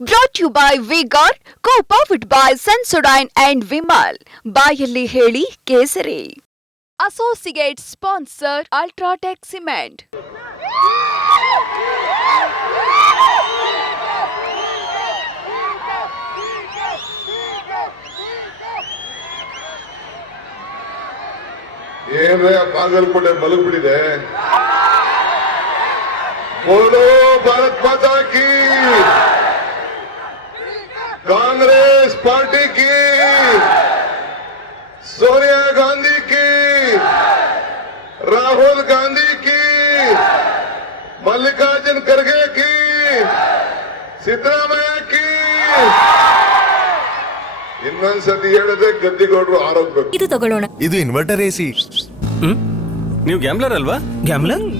Brought you by V Guard co powered by Sensodyne and Vimal ಬಾಯಲ್ಲಿ ಹೇಳಿ ಕೇಸರಿ. Associate sponsor UltraTech cement ಏನ್ರೇ ಬಾಗಲಕೋಟೆ ಮಲಗ್ಬಿಟ್ಟಿದೆ ಬೋಲೋ ಭಾರತ್ ಮಾತಾ ಕಿ. ಕಾಂಗ್ರೆಸ್ ಪಾರ್ಟಿ की सोनिया गांधी की राहुल गांधी की मल्लिकार्जुन खड़गे की ಸಿದ್ದರಾಮಯ್ಯ ಕಿ ಇನ್ನೊಂದ್ಸತಿ ಹೇಳಿದ್ರೆ ಗದ್ದಿಗೌಡರು ಆರೋಗ್ಬೇಕು ಇದು ತಗೊಳ್ಳೋಣ ಇದು ಇನ್ವರ್ಟರ್ ಎಸಿ ನೀವು ಗ್ಯಾಮ್ಲರ್ ಅಲ್ವಾ ಗ್ಯಾಮ್ಲರ್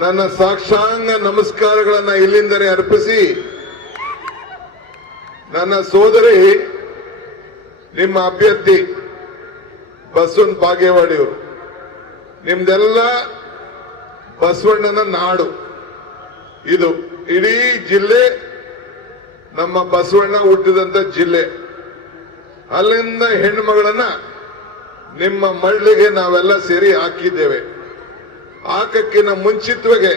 ನನ್ನ ಸಾಕ್ಷಾಂಗ ನಮಸ್ಕಾರಗಳನ್ನ ಇಲ್ಲಿಂದಲೇ ಅರ್ಪಿಸಿ, ನನ್ನ ಸೋದರಿ, ನಿಮ್ಮ ಅಭ್ಯರ್ಥಿ ಬಸವನ್ ಬಾಗೇವಾಡಿಯವರು ನಿಮ್ದೆಲ್ಲ ಬಸವಣ್ಣನ ನಾಡು. ಇದು ಇಡೀ ಜಿಲ್ಲೆ ನಮ್ಮ ಬಸವಣ್ಣ ಹುಟ್ಟಿದಂತ ಜಿಲ್ಲೆ. ಅಲ್ಲಿಂದ ಹೆಣ್ಮಗಳನ್ನ ನಿಮ್ಮ ಮಳ್ಳಿಗೆ ನಾವೆಲ್ಲ ಸೇರಿ ಹಾಕಿದ್ದೇವೆ. ಹಾಕಕ್ಕಿನ ಮುಂಚಿತವಾಗಿ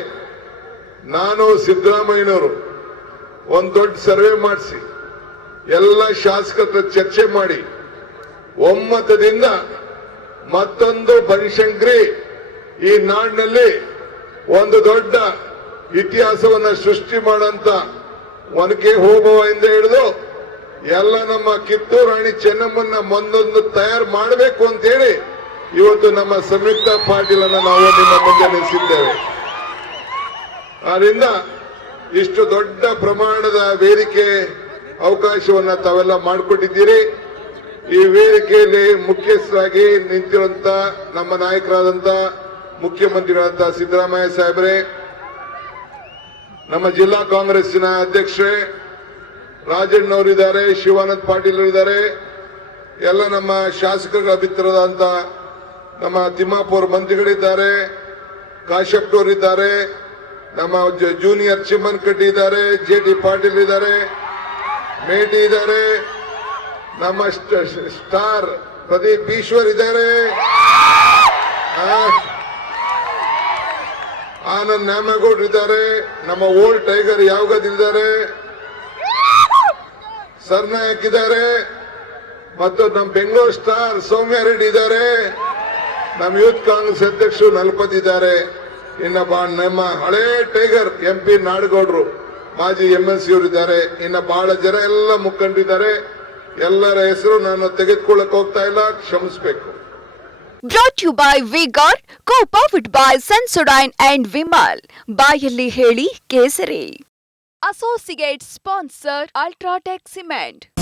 ನಾನು ಸಿದ್ದರಾಮಯ್ಯನವರು ಒಂದ್ ದೊಡ್ಡ ಸರ್ವೆ ಮಾಡಿಸಿ, ಎಲ್ಲ ಶಾಸಕರ ಚರ್ಚೆ ಮಾಡಿ, ಒಮ್ಮತದಿಂದ ಮತ್ತೊಂದು ಬನಶಂಕರಿ ಈ ನಾಡಿನಲ್ಲಿ ಒಂದು ದೊಡ್ಡ ಇತಿಹಾಸವನ್ನ ಸೃಷ್ಟಿ ಮಾಡಂತ ಒನಕೆ ಹೋಗುವ ಎಂದು ಹಿಡಿದು ಎಲ್ಲ ನಮ್ಮ ಕಿತ್ತೂರು ರಾಣಿ ಚೆನ್ನಮ್ಮನ್ನ ಒಂದೊಂದು ತಯಾರು ಮಾಡಬೇಕು ಅಂತೇಳಿ ಇವತ್ತು ನಮ್ಮ ಸಂಯುಕ್ತ ಪಾಟೀಲನ್ನು ನಾವು ನಿಮ್ಮ ಮುಂದೆ ನಿಲ್ಲಿಸಿದ್ದೇವೆ. ಆದ್ರಿಂದ ಇಷ್ಟು ದೊಡ್ಡ ಪ್ರಮಾಣದ ವೇದಿಕೆ ಅವಕಾಶವನ್ನ ತಾವೆಲ್ಲ ಮಾಡಿಕೊಟ್ಟಿದ್ದೀರಿ. ಈ ವೇದಿಕೆಯಲ್ಲಿ ಮುಖ್ಯಸ್ಥರಾಗಿ ನಿಂತಿರುವಂತ ನಮ್ಮ ನಾಯಕರಾದಂತ ಮುಖ್ಯಮಂತ್ರಿಗಳಾದಂತ ಸಿದ್ದರಾಮಯ್ಯ ಸಾಹೇಬ್ರೆ, ನಮ್ಮ ಜಿಲ್ಲಾ ಕಾಂಗ್ರೆಸ್ಸಿನ ಅಧ್ಯಕ್ಷರೇ ರಾಜಣ್ಣವರಿದ್ದಾರೆ, ಶಿವಾನಂದ್ ಪಾಟೀಲ್ ಇದ್ದಾರೆ ಎಲ್ಲ ನಮ್ಮ ಶಾಸಕರ ಅಭಿತ್ರದಂತ ನಮ್ಮ ತಿಮ್ಮಾಪುರ ಮಂತ್ರಿಗಳಿದ್ದಾರೆ ಕಾಶ್ಯಪ್ ಇದ್ದಾರೆ, ನಮ್ಮ ಜೂನಿಯರ್ ಚಿಮ್ಮನ್ ಕಟ್ಟಿ ಇದ್ದಾರೆ, ಜೆ ಡಿ ಪಾಟೀಲ್ ಇದ್ದಾರೆ, ಮೇಟಿ ಇದ್ದಾರೆ, ನಮ್ಮ ಸ್ಟ- ಸ್ಟಾರ್ ಪ್ರದೀಪ್ ಈಶ್ವರ್ ಇದ್ದಾರೆ. ಆನಂದ್ ನ್ಯಾಮಗೌಡ್ ಇದ್ದಾರೆ, ನಮ್ಮ ಓಲ್ಡ್ ಟೈಗರ್ ಯಾವಗದ್ ಇದ್ದಾರೆ, ಸರ್ನಾಯಕ್ ಇದ್ದಾರೆ, ಮತ್ತು ನಮ್ಮ ಬೆಂಗಳೂರು ಸ್ಟಾರ್ ಸೌಮ್ಯ ರೆಡ್ಡಿ ಇದ್ದಾರೆ. ನಮ್ಮ ಯೂತ್ ಕಾಂಗ್ರೆಸ್ ಅಧ್ಯಕ್ಷರು ಇನ್ನ ಬಾ- ನಮ್ಮ ಹಳೆ ಟೈಗರ್ ಎಂ ಪಿ ನಾಡಗೌಡರು, ಮಾಜಿ ಎಂ ಎಲ್ ಸಿ ಇದ್ದಾರೆ ಇನ್ನ ಬಹಳ ಜನ ಎಲ್ಲ ಮುಖಂಡಿದ್ದಾರೆ ಎಲ್ಲರ ಹೆಸರು ನಾನು ತೆಗೆದುಕೊಳ್ಳಕ್ ಹೋಗ್ತಾ ಇಲ್ಲ, ಕ್ಷಮಿಸ್ಬೇಕು. Brought you by V Guard co powered by Sensodyne and Vimal ಬಾಯಲ್ಲಿ ಹೇಳಿ ಕೇಸರಿ. Associate sponsor UltraTech cement